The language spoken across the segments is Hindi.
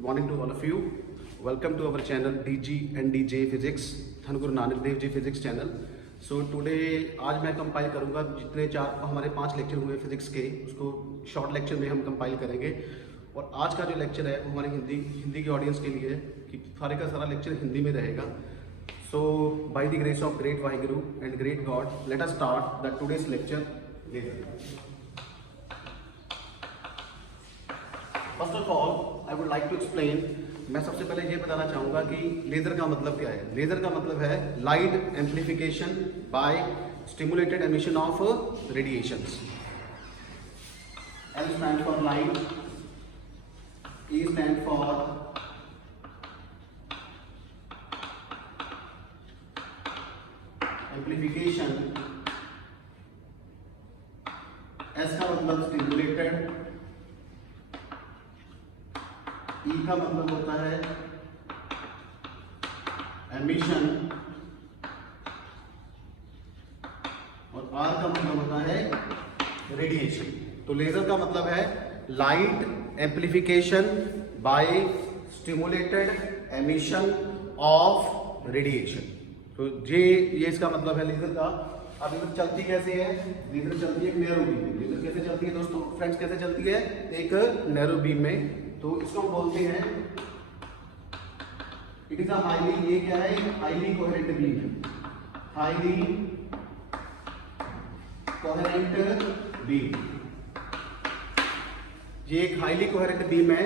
Good morning to all of you. Welcome to our channel DG and DJ Physics, धन Guru Nanak Dev ji physics channel. So today आज मैं कंपाइल करूंगा जितने हमारे 5 लेक्चर हुए फिजिक्स के, उसको शॉर्ट लेक्चर में हम कंपाइल करेंगे. और आज का जो लेक्चर है वो हमारे हिंदी की ऑडियंस के लिए है कि सारे का सारा लेक्चर हिंदी में रहेगा. So by the grace of great Waheguru and great God, let us start the today's lecture. First of all I would like to explain. मैं सबसे पहले ये बताना चाहूँगा कि लेज़र का मतलब क्या है. लेज़र का मतलब है light amplification by stimulated emission of radiations. L stand for light, E stand for amplification, S का मतलब स्टिमुलेटेड, E का मतलब होता है एमिशन और R का मतलब होता है रेडिएशन. तो लेजर का मतलब है light amplification by stimulated emission of radiation. तो ये इसका मतलब है लेजर का. अब लेजर चलती कैसे है? लेजर चलती है एक नैरो बीम में. लेजर कैसे चलती है दोस्तों, फ्रेंड्स, कैसे चलती है? एक नैरो बीम में. तो इसको हम बोलते हैं इट इज अ हाईली, ये क्या है? हाईली कोहेरेंट बीम है. हाईली कोहेरेंट बीम, ये एक हाईली कोहेरेंट बीम है.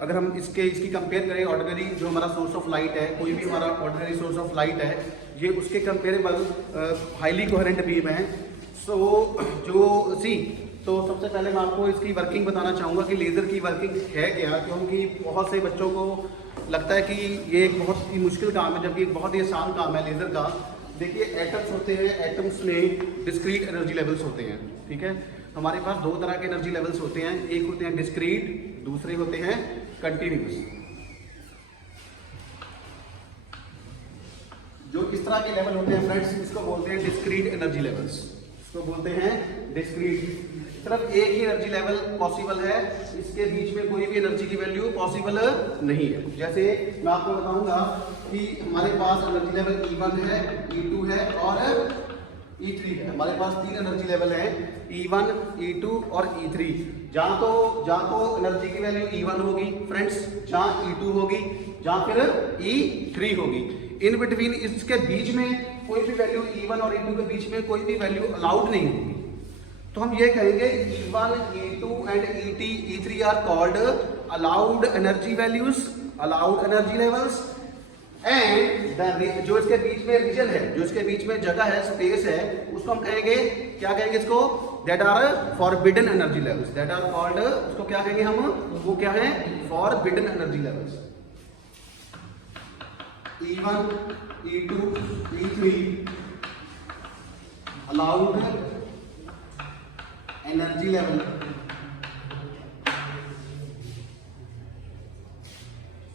अगर हम इसकी कंपेयर करें ऑर्डिनरी जो हमारा सोर्स ऑफ लाइट है, कोई भी हमारा ऑर्डिनरी सोर्स ऑफ लाइट है, ये उसके कंपेरेबल हाईली कोहेरेंट बीम है. तो सबसे पहले मैं आपको इसकी वर्किंग बताना चाहूँगा कि लेज़र की वर्किंग है क्या. क्योंकि बहुत से बच्चों को लगता है कि ये एक बहुत ही मुश्किल काम है, जबकि एक बहुत ही आसान काम है लेज़र का. देखिए, एटम्स होते हैं, एटम्स में डिस्क्रीट एनर्जी लेवल्स होते हैं. ठीक है, हमारे पास दो तरह के एनर्जी लेवल्स होते हैं. एक होते हैं डिस्क्रीट, दूसरे होते हैं कंटिन्यूस. जो इस तरह के लेवल होते हैं फ्रेंड्स, इसको बोलते हैं डिस्क्रीट एनर्जी लेवल्स. इसको बोलते हैं डिस्क्रीट. सिर्फ एक ही एनर्जी लेवल पॉसिबल है, इसके बीच में कोई भी एनर्जी की वैल्यू पॉसिबल नहीं है. जैसे मैं आपको बताऊंगा कि हमारे पास एनर्जी लेवल E1 है, E2 है और E3 है. हमारे पास 3 एनर्जी लेवल हैं, E1, E2 और E3. जहाँ तो एनर्जी की वैल्यू E1 होगी फ्रेंड्स, जहाँ E2 होगी, जहाँ फिर E3 होगी. इन बिटवीन इसके बीच में कोई भी वैल्यू E1 और E2 के बीच में कोई भी वैल्यू अलाउड नहीं होगी. तो हम ये कहेंगे E1, E2 and E3 are called allowed energy values, allowed energy levels. And जो इसके बीच में रीजन है, जो इसके बीच में जगह है, स्पेस है, उसको हम कहेंगे, क्या कहेंगे इसको? That are forbidden energy levels. That are called, उसको क्या कहेंगे हम? वो क्या है? Forbidden energy levels. E1, E2, E3 allowed energy level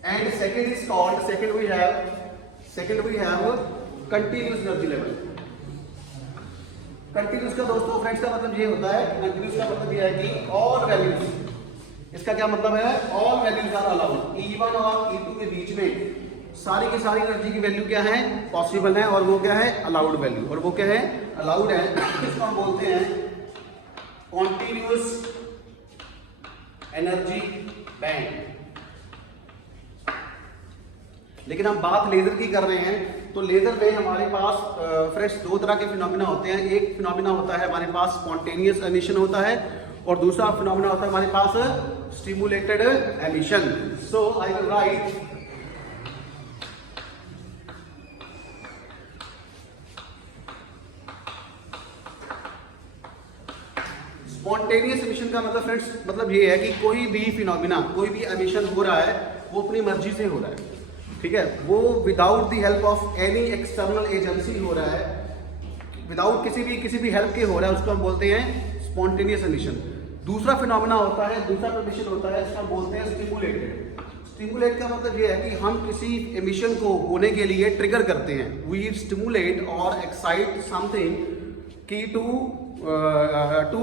and second we have continuous energy level. Continuous का दोस्तों फ्रेंड्स का मतलब ये होता है, कंटिन्यूस का मतलब ये है कि ऑल वैल्यूज, इसका क्या मतलब है? All values are allowed. E1 और E2 के बीच में सारी की सारी एनर्जी की वैल्यू क्या है? पॉसिबल है. और वो क्या है? Allowed value. और वो क्या है? अलाउड है. इसको हम बोलते हैं कॉन्टिन्यूस एनर्जी बैंड. लेकिन हम बात लेजर की कर रहे हैं, तो लेजर में हमारे पास फ्रेंड्स दो तरह के फिनोमिना होते हैं. एक फिनोमिना होता है हमारे पास स्पॉन्टेनियस एमिशन होता है, और दूसरा फिनोमिना होता है हमारे पास stimulated emission. So I will write spontaneous emission का मतलब फ्रेंड्स मतलब ये है कि कोई भी फिनोमिना, कोई भी एमिशन हो रहा है वो अपनी मर्जी से हो रहा है. ठीक है, वो without the help of any external agency हो रहा है, विदाउट किसी भी हेल्प के हो रहा है. उसको हम बोलते हैं स्पॉन्टेनियस एमिशन. दूसरा फिनोमिना होता है, दूसरा एमिशन होता है, इसको हम बोलते हैं स्टिमुलेटेड. स्टिमुलेट का मतलब ये है कि हम किसी एमिशन को होने के लिए ट्रिगर करते हैं. वी स्टिमुलेट और एक्साइट समथिंग की टू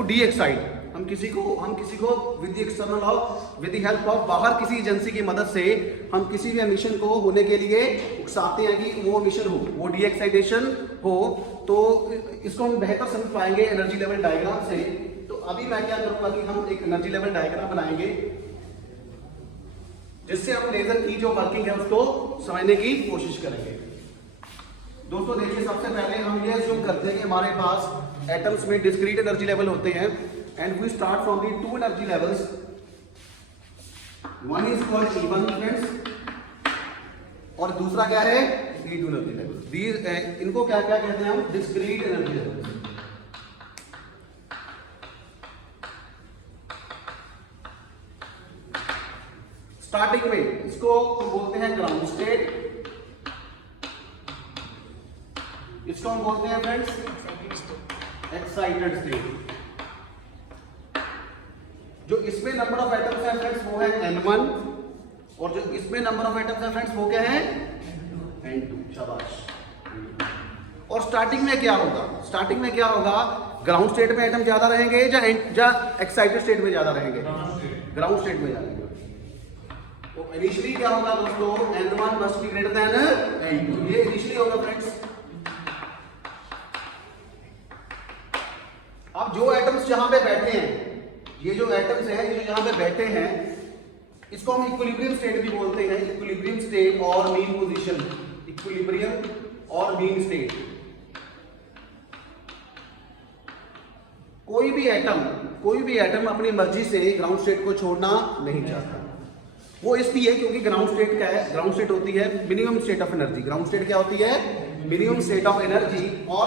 डी एक्साइट. हम किसी को with the external with the help of बाहर किसी एजेंसी की मदद से हम किसी भी मिशन को होने के लिए उकसाते हैं कि वो मिशन हो, वो डी एक्साइटेशन हो। तो इसको हम बेहतर समझ पाएंगे एनर्जी लेवल डायग्राम से। तो अभी मैं क्या करूंगा कि हम एक एनर्जी लेवल डायग्राम बनाएंगे जिससे हम लेजर की जो वर्किंग है उसको समझने की कोशिश करेंगे। दोस्तों देखिए, सबसे पहले हम ये अज्यूम करते हैं कि हमारे पास एटम्स में डिस्क्रीट एनर्जी लेवल होते हैं and we start from the two energy levels. One is called E1 friends और दूसरा क्या है E2 एनर्जी लेवल। इनको क्या क्या कहते हैं हम? Discrete energy level. स्टार्टिंग में इसको बोलते हैं ग्राउंड स्टेट, इसको हम बोलते हैं फ्रेंड्स एक्साइटेड स्टेट। जो इसमें नंबर ऑफ एटम्स है फ्रेंड्स वो है N1 और जो इसमें नंबर ऑफ एटम्स है फ्रेंड्स वो क्या है N2। शाबाश। और स्टार्टिंग में क्या होगा? स्टार्टिंग में क्या होगा? ग्राउंड स्टेट में एटम ज्यादा रहेंगे या एक्साइटेड स्टेट में ज्यादा रहेंगे? ग्राउंड स्टेट में ज्यादा रहेंगे। तो इनिशियली क्या होगा दोस्तों? N1 must be greater than N2। ये इनिशियली होगा फ्रेंड्स। अब जो एटम्स जहां पे बैठे हैं, ये जो एटम्स हैं ये जो जहां पे बैठे हैं इसको हम इक्विलिब्रियम स्टेट भी बोलते हैं। इक्विलिब्रियम स्टेट और मीन पोजीशन, इक्विलिब्रियम और मीन स्टेट। कोई भी एटम अपनी मर्जी से ग्राउंड स्टेट को छोड़ना नहीं चाहता। वो इसलिए क्योंकि ग्राउंड स्टेट क्या है? ग्राउंड स्टेट होती है minimum state of energy. Ground state क्या होती है? मिनिमम स्टेट ऑफ एनर्जी और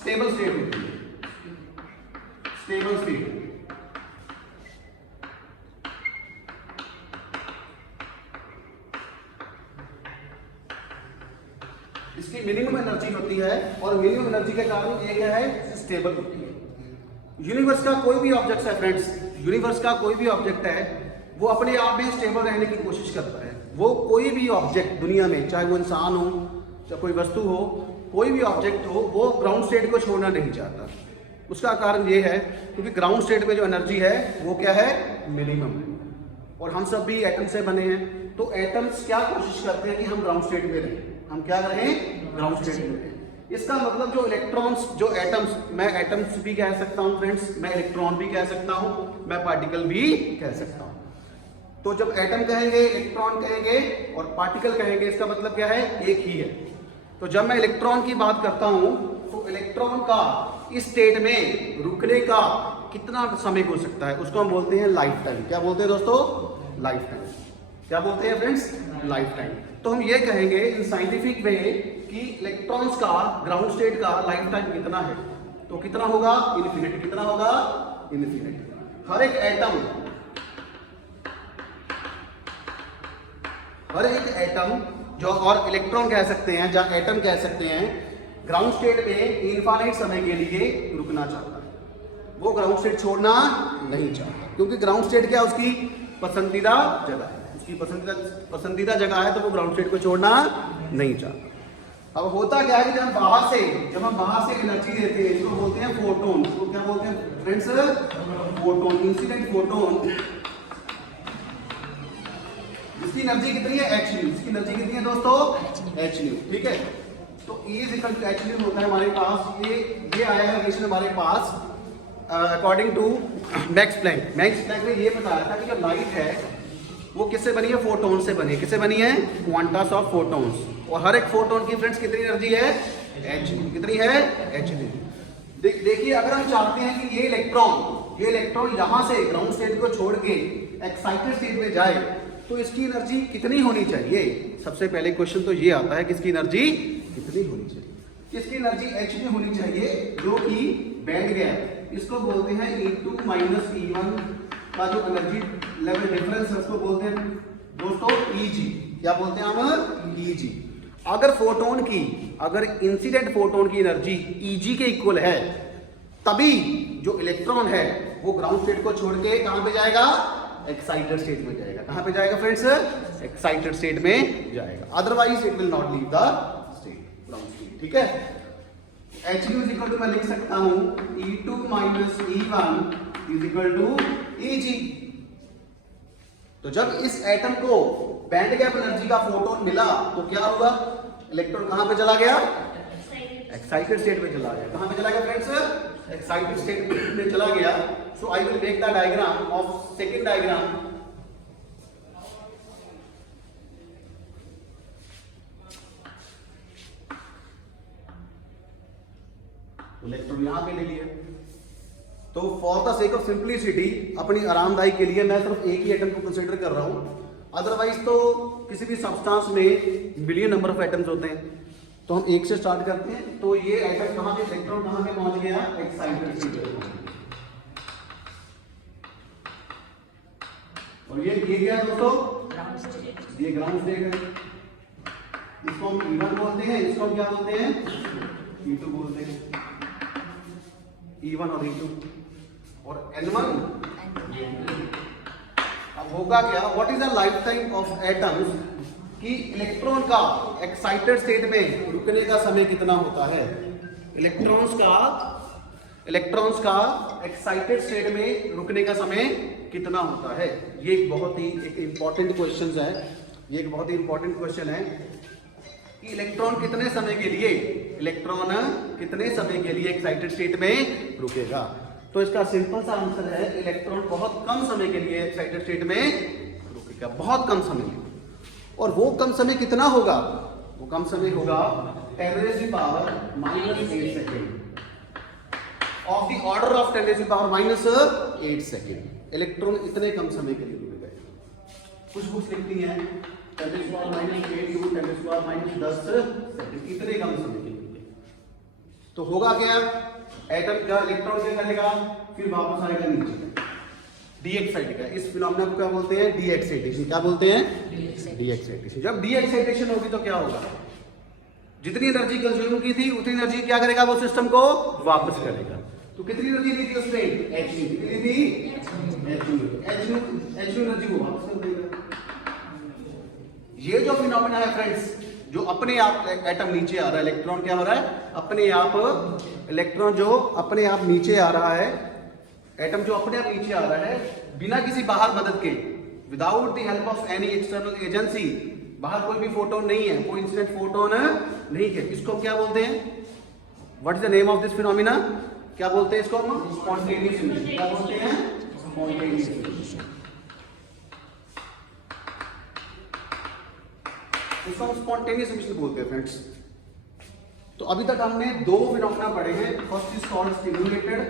स्टेबल स्टेट होती है। स्टेबल स्टेट इसकी मिनिमम एनर्जी होती है और मिनिमम एनर्जी के कारण ये क्या है? स्टेबल होती है। यूनिवर्स का कोई भी ऑब्जेक्ट है फ्रेंड्स, यूनिवर्स का कोई भी ऑब्जेक्ट है वो अपने आप में स्टेबल रहने की कोशिश करता है। वो कोई भी ऑब्जेक्ट दुनिया में, चाहे वो इंसान हो चाहे कोई वस्तु हो, कोई भी ऑब्जेक्ट हो, वो ग्राउंड स्टेट को छोड़ना नहीं चाहता। उसका कारण ये है क्योंकि ग्राउंड स्टेट में जो एनर्जी है वो क्या है? मिनिमम है। और हम सब भी एटम से बने हैं, तो एटम्स क्या कोशिश करते हैं कि हम ग्राउंड स्टेट में रहें। हम क्या करें? ग्राउंड स्टेट में रहें। इसका मतलब जो इलेक्ट्रॉन्स, जो एटम्स, मैं एटम्स भी कह सकता हूं फ्रेंड्स, मैं इलेक्ट्रॉन भी कह सकता हूं, मैं पार्टिकल भी कह सकता हूं। तो जब एटम कहेंगे, इलेक्ट्रॉन कहेंगे और पार्टिकल कहेंगे, इसका मतलब क्या है? एक ही है। तो जब मैं इलेक्ट्रॉन की बात करता हूं तो इलेक्ट्रॉन का इस स्टेट में रुकने का कितना समय हो सकता है उसको हम बोलते हैं लाइफ टाइम। क्या बोलते हैं दोस्तों? Life time. क्या बोलते हैं फ्रेंड्स? Life time. तो हम ये कहेंगे इन साइंटिफिक वे कि इलेक्ट्रॉन्स का ग्राउंड स्टेट का लाइफ टाइम कितना है? तो कितना होगा? इनफिनिट। कितना होगा? इनफिनिट। हर एक एटम जो, और इलेक्ट्रॉन कह सकते हैं या एटम कह सकते हैं, ग्राउंड स्टेट में इनफाइनाइट समय के लिए रुकना चाहता है। वो ग्राउंड स्टेट छोड़ना नहीं चाहता क्योंकि ग्राउंड स्टेट क्या? उसकी पसंदीदा जगह है। उसकी पसंदीदा जगह है तो वो ग्राउंड स्टेट को छोड़ना नहीं चाहता। अब होता क्या है कि जब हम बाहर से एनर्जी देते हैं, इसको बोलते हैं फोटोन। इसको क्या बोलते हैं फ्रेंड्स? Photon, incident photon. इसकी एनर्जी कितनी है? h new. इसकी एनर्जी कितनी है दोस्तों? h nu. ठीक है, तो E is equal to h nu होता है हमारे पास। ये आया है रिलेशन हमारे पास according to Max Planck. Max Planck ने ये बताया था कि जो लाइट है वो किससे बनी है? फोटोन से बनी है। किससे बनी है? Qantas of photons. और हर एक फोटोन की फ्रेंड्स कितनी एनर्जी है? h new. कितनी है? h new. देखिए, अगर हम चाहते हैं कि ये इलेक्ट्रॉन यहां से ग्राउंड स्टेट को छोड़ के एक्साइटेड स्टेट में जाए तो इसकी एनर्जी कितनी होनी चाहिए? सबसे पहले क्वेश्चन तो ये आता है कि इसकी एनर्जी कितनी होनी चाहिए? इसकी एनर्जी h न्यू होनी चाहिए जो कि बैंड गैप, इसको बोलते हैं E2 माइनस E1 का जो एनर्जी लेवल डिफरेंस है उसको बोलते हैं दोस्तों Eg। क्या बोलते हैं हम? Eg। अगर इंसिडेंट फोटोन की एनर्जी Eg के इक्वल है तभी जो इलेक्ट्रॉन है वो ग्राउंड स्टेट को छोड़ के कहां पे जाएगा? एक्साइटेड स्टेट में जाएगा। कहां पे जाएगा फ्रेंड्स? एक्साइटेड स्टेट में जाएगा। Otherwise it will not leave the state, ground state. ठीक है, H इज इक्वल टू मैं लिख सकता हूं E2 minus E1 is equal to Eg। तो जब इस एटम को बैंड गैप एनर्जी का फोटोन मिला तो क्या हुआ, इलेक्ट्रॉन कहां पे चला गया, एक्साइटेड स्टेट में चला गया। कहां पे चला गया फ्रेंड्स, एक्साइटेड स्टेट में चला गया। So I will make the diagram of second diagram. Electron यहां पे ले लिया। तो for the sake of simplicity, अपनी आरामदायी के लिए मैं सिर्फ एक ही एटम को कंसीडर कर रहा हूं, अदरवाइज तो किसी भी सब्सटेंस में बिलियन नंबर ऑफ एटम्स होते हैं। तो हम एक से स्टार्ट करते हैं। तो ये एटम कहां पे, इलेक्ट्रॉन कहां पे पहुंच गया, एक्साइटेड स्टेट में। और ये क्या है दोस्तों, ये ग्राउंड स्टेट है। इसको हम E1 बोलते हैं, इसको हम क्या बोलते हैं, E2 बोलते हैं। E1 और E2 और N1। अब होगा क्या, what is the life time of atoms, कि इलेक्ट्रॉन का एक्साइटेड स्टेट में रुकने का समय कितना होता है। इलेक्ट्रॉन्स का एक्साइटेड स्टेट में रुकने का समय कितना होता है। ये एक बहुत ही इंपॉर्टेंट क्वेश्चन है। ये एक बहुत ही इंपॉर्टेंट क्वेश्चन है कि इलेक्ट्रॉन कितने समय के लिए एक्साइटेड स्टेट में रुकेगा। तो इसका सिंपल सा आंसर है, इलेक्ट्रॉन बहुत कम समय के लिए एक्साइटेड स्टेट में रुकेगा, बहुत कम समय। और वो कम समय कितना होगा, वो कम समय होगा 10⁻⁻8 second, of the order of 10⁻⁻8 second. Electron इतने कम समय के लिए रुकेगा। कुछ बुक्स लिखती हैं 10⁻⁸ टू 10⁻10 सेकेंड, इतने कम समय के लिए। तो होगा क्या, एटम का इलेक्ट्रॉन क्या करेगा, फिर वापस आएगा नीचे, डीएक्साइटेशन। इस फिनोमेना को क्या बोलते हैं, डीएक्साइटेशन। क्या बोलते हैं, डीएक्साइटेशन। जब डीएक्साइटेशन होगी तो क्या होगा, जितनी एनर्जी कंज्यूम की थी उतनी एनर्जी क्या करेगा, वो सिस्टम को वापस करेगा। तो कितनी एनर्जी ली थी उसने, H कितनी थी, H एनर्जी को वापस कर देगा। ये जो फिनोमेना है फ्रेंड्स, जो अपने आप एटम नीचे आ रहा है, इलेक्ट्रॉन क्या हो रहा है, अपने आप, इलेक्ट्रॉन जो अपने आप नीचे आ रहा है, एटम जो अपने आप नीचे आ रहा है बिना किसी बाहर मदद के, without the help of any external agency. बाहर कोई भी फोटोन नहीं है, कोई इंसिडेंट फोटोन नहीं है। इसको क्या बोलते हैं, what is the name of this phenomena, क्या बोलते हैं इसको हम, स्पॉन्टेनियस इमिशन। क्या बोलते हैं, स्पॉन्टेनियस इमिशन। इसको हम स्पॉन्टेनियस इमिशन बोलते हैं फ्रेंड्स। तो अभी तक हमने दो फिनोमेना पढ़े हैं। फर्स्ट इज कॉल्ड स्टिमुलेटेड,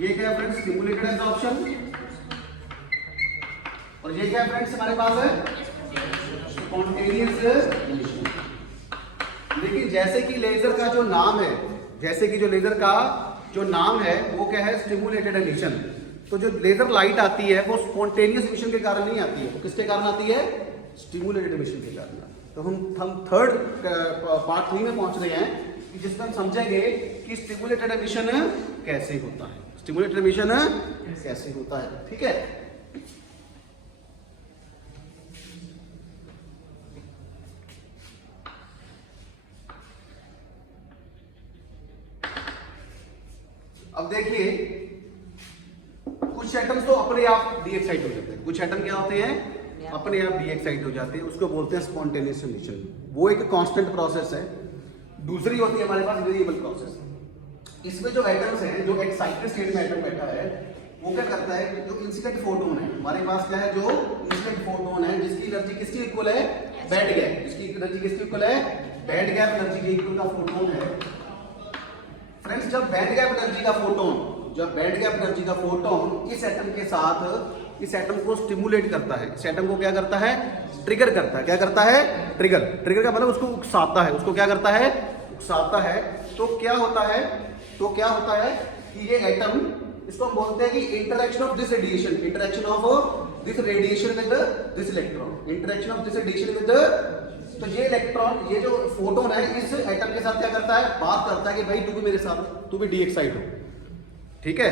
ये क्या है फ्रेंड्स, स्टिमुलेटेड एब्जॉर्प्शन। और ये क्या है फ्रेंड्स हमारे पास है, स्पॉन्टेनियस इमिशन। लेकिन जैसे कि लेजर का जो नाम है, वो क्या है, स्टिमुलेटेड एमिशन। तो जो लेजर लाइट आती है वो स्पॉन्टेनियस इमिशन के कारण नहीं आती है, वो किसके कारण आती है, स्टिमुलेटेड इमिशन के कारण। तो हम थर्ड पार्ट 3 में पहुंच रहे हैं, जिसमें हम समझेंगे कि स्टिमुलेटेड एमिशन कैसे होता है, स्टिमुलेटेड एमिशन कैसे होता है। ठीक है, अब देखिए, कुछ एटम्स तो अपने आप डीएक्साइट हो जाते हैं, कुछ एटम क्या होते हैं, अपने आप डीएक्साइट हो जाते हैं, उसको बोलते हैं स्पॉन्टेनियस इमिशन। वो एक कांस्टेंट प्रोसेस है। दूसरी होती है हमारे पास वेरिएबल प्रोसेस। इसमें जो एटम्स हैं, जो एक्साइटेड स्टेट में एटम बैठा है, वो क्या करता है, जो इंसिडेंट फोटोन है हमारे पास, क्या है, जो इंसिडेंट फोटोन है, जिसकी एनर्जी किसकी इक्वल है, बैंड गैप, जिसकी एनर्जी किसकी इक्वल है, बैंड गैप एनर्जी के इक्वल का फोटोन है। फ्रेंड्स, जब बैंड गैप एनर्जी का फोटोन इस एटम के साथ, इस एटम को स्टिमुलेट करता है, इस एटम को क्या करता है, ट्रिगर करता है। क्या करता है, ट्रिगर का मतलब उसको उकसाता है, उसको क्या करता है, उकसाता है। तो क्या होता है कि ये एटम, इसको हम बोलते हैं कि interaction of this radiation with this electron, तो ये इलेक्ट्रॉन, ये जो फोटोन है, इस एटम के साथ क्या करता है, बात करता है कि भाई तू भी मेरे साथ, तू भी डीएक्साइट हो। ठीक है,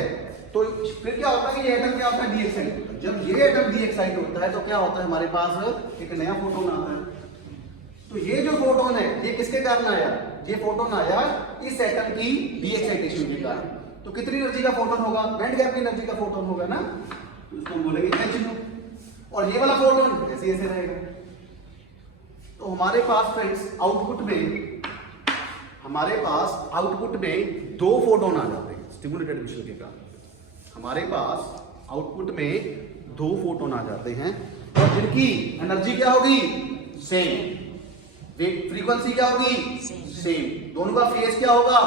तो फिर क्या होता है कि ये एटम क्या होता है, डीएक्साइट होता है। जब ये एटम डीएक्साइट होता है तो क्या होता है, हमारे पास एक नया फोटोन आता है। तो ये जो फोटोन है, ये किसके कारण आया, ये फोटोन आया इस एटम की डी एक्साइटेशन के कारण, तो कितनी एनर्जी का फोटोन होगा, बैंड गैप की एनर्जी का फोटोन होगा ना, तो उसको हम बोलेंगे h, और ये वाला फोटोन ऐसे ऐसे रहेगा। तो हमारे पास फ्रेंड्स आउटपुट में दो फोटोन आ जाते हैं स्टिमुलेटेड एमिशन के कारण। हमारे पास आउटपुट में दो फोटोन आ जाते हैं और जिनकी एनर्जी क्या होगी, सेम, फ्रीक्वेंसी क्या होगी, सेम, दोनों का फेज क्या होगा,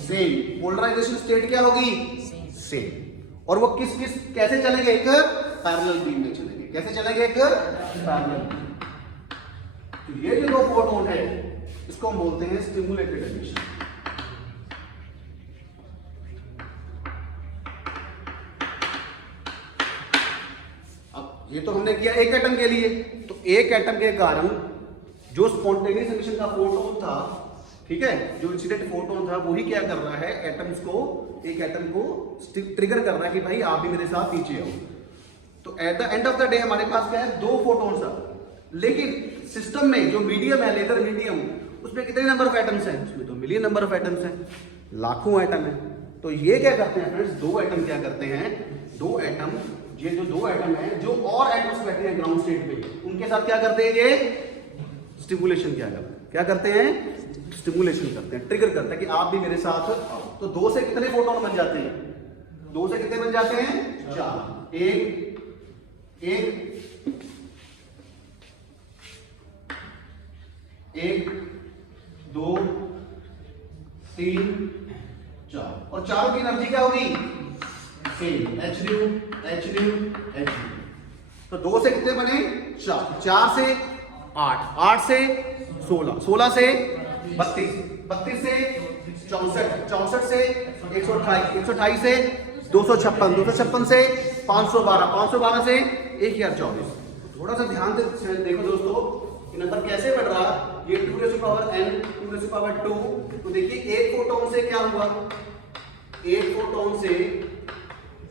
सेम, पोलराइजेशन स्टेट क्या होगी, सेम, और वो किस किस कैसे चलेंगे, एक पैरेलल बीम में चलेंगे। कैसे चलेंगे, एक पैरेलल बीम। तो ये जो दो फोटोन है इसको हम बोलते हैं स्टिमुलेटेड एमिशन। ये तो हमने किया एक एटम के लिए, तो एक एटम के कारण जो स्पॉन्टेनियस एमिशन का फोटोन था, ठीक है, जो इंसिडेंट फोटोन था वही क्या कर रहा है, एटम्स को, एक एटम को ट्रिगर कर रहा है कि भाई आप भी मेरे साथ नीचे आओ। तो at the end of the day हमारे पास क्या है, दो फोटोन्स आ, लेकिन सिस्टम में जो मीडियम है, लेजर मीडियम, उसमें कितने नंबर ऑफ एटम्स हैं, उसमें तो मिलियन नंबर ऑफ एटम्स हैं, लाखों एटम है। तो ये क्या करते हैं फ्रेंड्स, दो एटम क्या करते हैं, दो एटम, ये जो दो एटम है जो और एटम्स बैठे हैं ग्राउंड स्टेट पे, उनके साथ क्या करते हैं, ये स्टिमुलेशन क्या करते हैं, स्टिमुलेशन करते हैं, ट्रिगर करते हैं कि आप भी मेरे साथ आओ। तो दो से कितने फोटोन बन जाते हैं, दो से कितने बन जाते हैं, चार, एक, दो, तीन, चार, और चारों की एनर्जी क्या होगी, सेम, h। तो दो से कितने बने, चार, चार से 8, 8 से 16, 16 से 32, 32 से 64, 64 से 128, 128 से 256, 256 से 512, 512 से 1024। थोड़ा सा ध्यान से देखो दोस्तों, ये नंबर कैसे बढ़ रहा, ये 2n, 2 तो देखिए एक फोटोन से क्या हुआ, एक फोटोन से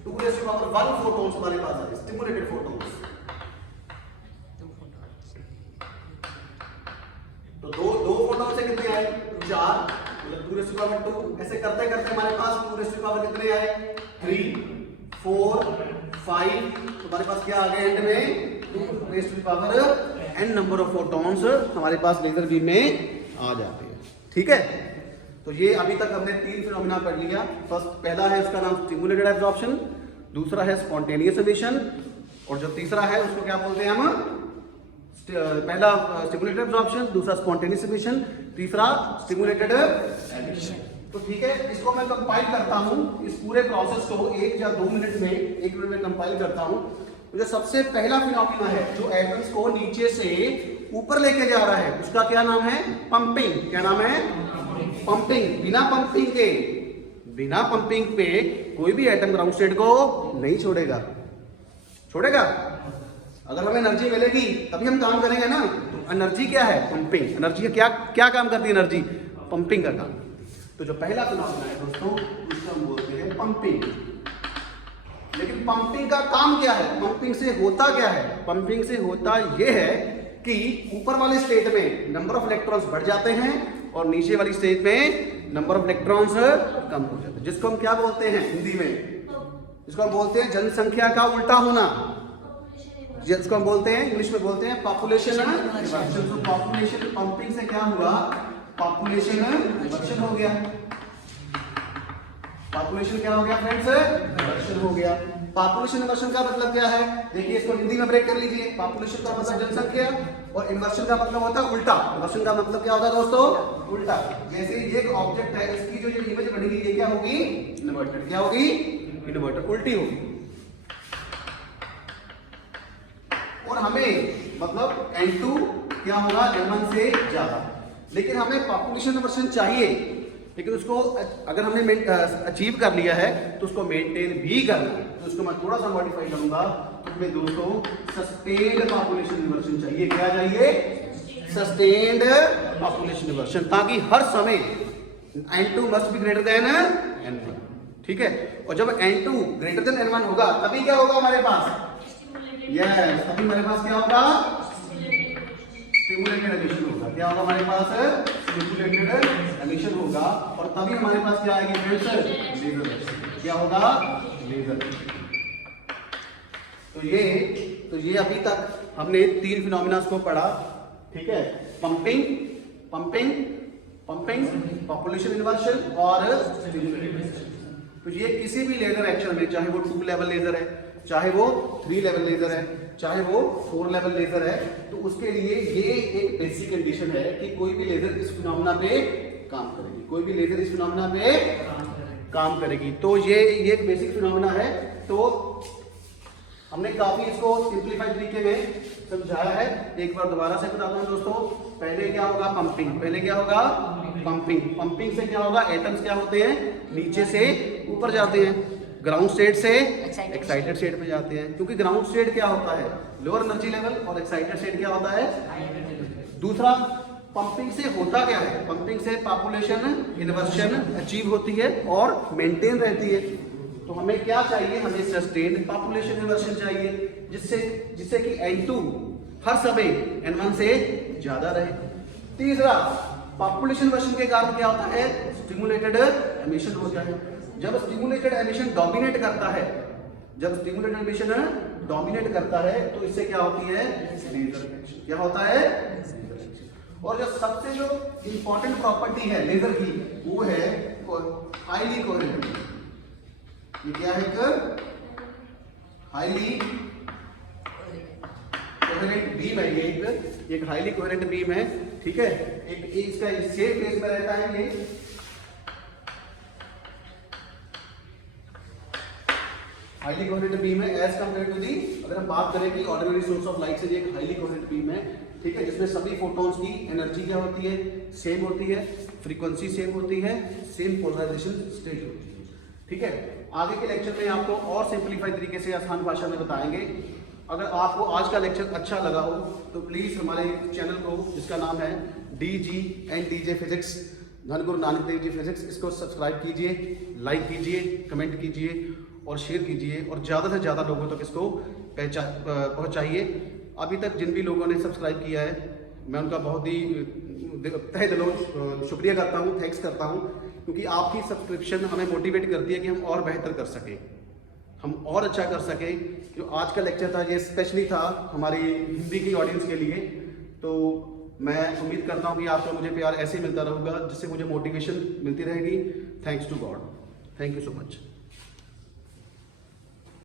2 फोटोन्स हमारे पास आए, स्टिमुलेटेड फोटोन्स। तो दो फोटोन से कितने आए, 4, मतलब 2 ऐसे करते करते हमारे पास 2 कितने आए, 3, 4, 5, तो हमारे पास क्या आ गया एंड में 2n नंबर ऑफ फोटोन्स हमारे पास लेजर बीम में आ जाते हैं। ठीक है, तो ये अभी तक हमने 3 फिनोमेना पढ़ लिया। पहला है उसका नाम स्टिमुलेटेड एब्जॉर्प्शन, दूसरा है स्पॉन्टेनियस एमिशन, और जो तीसरा है उसको क्या बोलते हैं हम, पहला स्टिमुलेटेड एब्जॉर्प्शन, दूसरा स्पॉन्टेनियस एमिशन, तीसरा स्टिमुलेटेड एमिशन। तो ठीक है, इसको मैं कंपाइल करता हूं, इस पूरे प्रोसेस को 1 या 2 मिनट में, 1 मिनट में कंपाइल करता हूं। जो सबसे पहला फिनोमेना है जो एटम्स को नीचे से ऊपर लेके जा रहा है, उसका क्या नाम है, पंपिंग। क्या नाम है, पंपिंग। बिना पंपिंग पे कोई भी एटम ग्राउंड स्टेट को नहीं छोड़ेगा। अगर हमें एनर्जी मिलेगी तभी हम काम करेंगे ना। तो एनर्जी क्या है, पंपिंग। एनर्जी क्या काम करती है, एनर्जी पंपिंग का काम। तो जो पहला फिनोमेना है दोस्तों, उसको हम बोलते हैं पंपिंग। लेकिन पंपिंग का काम क्या है, पंपिंग से होता क्या है, पंपिंग से होता यह है कि ऊपर वाले स्टेट में नंबर ऑफ इलेक्ट्रॉन्स बढ़ जाते हैं और नीचे वाली स्टेट में नंबर ऑफ इलेक्ट्रॉन्स कम हो जाते हैं, जिसको हम क्या बोलते हैं हिंदी में, जिसको हम बोलते हैं जनसंख्या का उल्टा होना, जिसको हम बोलते हैं इंग्लिश में बोलते हैं पॉपुलेशन रिवर्शन। तो पॉपुलेशन पंपिंग से क्या हुआ, पॉपुलेशन रिवर्शन हो गया। पॉपुलेशन क्या हो गया फ्रेंड्स, रिवर्शन हो गया। पॉपुलेशन इन्वर्शन का मतलब क्या है, देखिए इसको हिंदी में ब्रेक कर लीजिए। पॉपुलेशन का मतलब जनसंख्या और इन्वर्शन का मतलब होता है उल्टा। इन्वर्शन का मतलब क्या होता है दोस्तों, उल्टा। जैसे ये एक ऑब्जेक्ट है, इसकी जो ये इमेज बनेगी ये क्या होगी, इन्वर्टेड। क्या होगी, इन्वर्टेड, उल्टी होगी। और हमें मतलब n2 क्या होगा, n1 से ज्यादा। लेकिन हमें पॉपुलेशन इन्वर्शन चाहिए, लेकिन उसको अगर हमने अचीव कर लिया है तो उसको मेंटेन भी करना है। तो उसको मैं थोड़ा सा मॉडिफाई करूंगा। तो हमें दोस्तों सस्टेन्ड पॉपुलेशन इन्वर्शन चाहिए। क्या चाहिए, सस्टेन्ड पॉपुलेशन इन्वर्शन, ताकि हर समय n2 must be greater than n1। ठीक है, और जब n2 ग्रेटर देन n1 होगा तभी क्या होगा हमारे पास, यस, तभी हमारे पास क्या होगा, स्टिमुलेटेड एमिशन होगा। क्या होगा हमारे पास, स्टिमुलेटेड एमिशन होगा और तभी हमारे पास क्या आएगी फ्रेंड्स, लेजर। क्या होगा, लेजर। तो ये अभी तक हमने 3 फिनोमिना को पढ़ा, ठीक है, पंपिंग, पॉपुलेशन इन्वर्शन और स्टिमुलेटेड। तो ये किसी भी लेजर एक्शन में, चाहे वो 2 लेवल लेजर है, चाहे वो 3 लेवल लेजर है, चाहे वो 4 लेवल लेजर है, तो उसके लिए ये एक बेसिक कंडीशन है कि कोई भी लेजर इस फिनोमिना पे काम करेगी, कोई भी लेजर इस फिनोमिना पे काम करेगी। तो ये एक बेसिक फिनोमिना है। तो हमने काफी इसको सिंप्लीफाइड तरीके में समझाया है। एक बार दोबारा से बताता हूं दोस्तों। पहले क्या होगा, पंपिंग। पहले क्या होगा, पंपिंग। पंपिंग से क्या होगा, एटम्स क्या होते हैं, नीचे से ऊपर जाते हैं, ग्राउंड स्टेट से एक्साइटेड स्टेट में जाते हैं। क्योंकि ग्राउंड स्टेट क्या होता है, लोअर एनर्जी लेवल, और एक्साइटेड स्टेट क्या होता है। दूसरा, पंपिंग से होता क्या है, पंपिंग से पॉपुलेशन इन्वर्शन अचीव होती है और मेंटेन रहती है। तो हमें क्या चाहिए, हमें सस्टेन्ड पॉपुलेशन इन्वर्शन चाहिए, जिससे कि N2 हर समय N1 से ज्यादा रहे। तीसरा, पॉपुलेशन इन्वर्शन के कारण क्या होता है, स्टिमुलेटेड एमिशन होता है। जब स्टिमुलेटेड एमिशन डोमिनेट करता है, जब स्टिमुलेटेड एमिशन डोमिनेट करता है, तो इससे क्या होती है, लेजर एक्शन। क्या होता है, और जो सबसे जो इंपॉर्टेंट प्रॉपर्टी है लेजर की, वो है हाईली कोहेरेंट। ये क्या है, एक हाईली कोहेरेंट बीम है। ये एक हाईली कोहेरेंट बीम है, ठीक है। एक इसका सेम फेज में रहता है ये, हाईली कोहेरेंट बीम है एज कंपेयर टू दी, अगर हम बात करें कि ऑर्डिनरी सोर्स ऑफ लाइट से ये एक हाईली कोहेरेंट बीम है, ठीक है, जिसमें सभी फोटॉन्स की एनर्जी क्या होती है, सेम होती है, फ्रीक्वेंसी सेम होती है, सेम पोलराइजेशन स्टेट होती है, ठीक है। आगे के लेक्चर में आपको और सिंपलीफाइड तरीके से आसान भाषा में बताएंगे। अगर आपको आज का लेक्चर अच्छा लगा हो तो प्लीज हमारे चैनल को, जिसका नाम है DG&DJ फिजिक्स, धन गुरु नानक देव जी फिजिक्स, इसको सब्सक्राइब कीजिए, लाइक कीजिए, कमेंट कीजिए और शेयर कीजिए, और ज़्यादा से ज़्यादा लोगों तक इसको पहुँचाइए। अभी तक जिन भी लोगों ने सब्सक्राइब किया है, मैं उनका बहुत ही तहे दिलों शुक्रिया करता हूँ, थैंक्स करता हूँ, क्योंकि आपकी सब्सक्रिप्शन हमें मोटिवेट करती है कि हम और बेहतर कर सकें, हम और अच्छा कर सकें। जो आज का लेक्चर था ये स्पेशली था हमारी हिंदी की ऑडियंस के लिए। तो मैं उम्मीद करता हूँ कि आपको मुझे प्यार ऐसे ही मिलता रहेगा, जिससे मुझे मोटिवेशन मिलती रहेगी। Thanks to God, thank you so much.